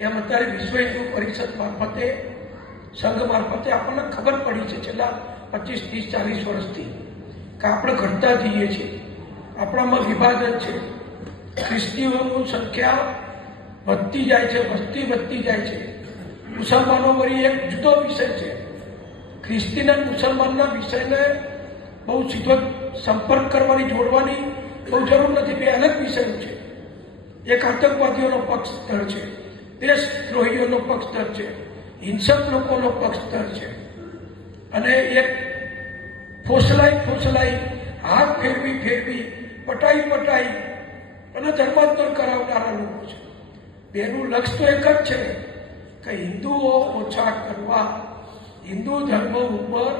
એમ અત્યારે વિશ્વ હિન્દુ પરિષદ મારફતે સંઘ મારફતે આપણને ખબર પડી છે છેલ્લા 25, 30, 40 વર્ષથી કે આપણે ઘટતા જઈએ છીએ, આપણામાં વિભાજન છે, ખ્રિસ્તીઓની સંખ્યા વધતી જાય છે, વસ્તી વધતી જાય છે. મુસલમાનો વળી એક જુદો વિષય છે. ખ્રિસ્તીના મુસલમાનના વિષયને બહુ સીધો સંપર્ક કરવાની, જોડવાની બહુ જરૂર નથી. બે અલગ વિષયો છે. એક આતંકવાદીઓનો પક્ષધર છે, દેશદ્રોહીઓનો પક્ષધર છે, હિંસક લોકોનો પક્ષધર છે, અને એક ફોસલાઈ હાથ ફેરવી પટાઈ અને ધર્માંતર કરાવનારા લોકો છે. બેનું લક્ષ્ય તો એક જ છે કે હિન્દુઓ ઓછા કરવા, હિન્દુ ધર્મ ઉપર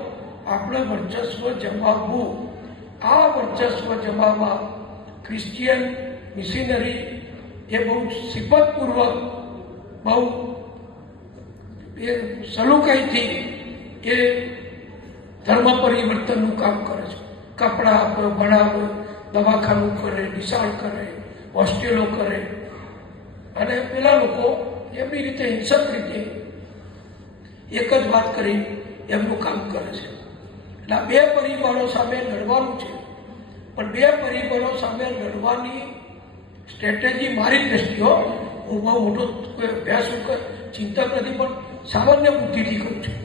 આપણે વર્ચસ્વ જમાવવું. આ વર્ચસ્વ જમાવવા ક્રિશ્ચિયન મિશનરી એ બહુ સિફતપૂર્વક, બહુ સલુકાઈથી એ ધર્મ પરિવર્તનનું કામ કરે છે. કપડાં આપે, ભણાવે, દવાખાનું કરે, નિશાળ કરે, હોસ્ટેલો કરે, અને પેલા લોકો એમની રીતે હિંસક રીતે એક જ વાત કરી એમનું કામ કરે છે. એટલે બે પરિબળો સામે લડવાનું છે, પણ બે પરિબળો સામે લડવાની સ્ટ્રેટેજી મારી દ્રષ્ટિઓ, હું બહુ મોટો અભ્યાસ ચિંતક નથી, પણ સામાન્ય બુદ્ધિથી કહું છું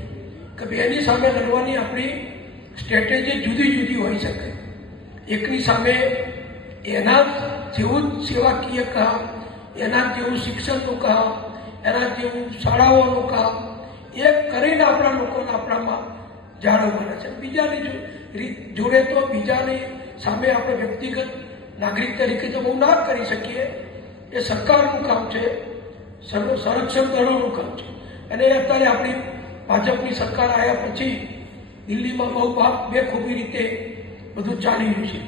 કે બેની સામે લડવાની આપણી સ્ટ્રેટેજી જુદી જુદી હોઈ શકે. એકની સામે એના જેવું સેવાકીય કામ, એના જેવું શિક્ષણનું કામ, એના જેવું શાળાઓનું કામ એ કરીને આપણા લોકોને આપણામાં જાળો કરે છે. બીજાની જોડે તો બીજાની સામે આપણે વ્યક્તિગત નાગરિક તરીકે તો બહુ ના કરી શકીએ. એ સરકારનું કામ છે, સંરક્ષણ દળોનું કામ છે. અને અત્યારે આપણી ભાજપની સરકાર આવ્યા પછી દિલ્હીમાં બહુ બેખૂબી રીતે બધું ચાલી રહ્યું છે.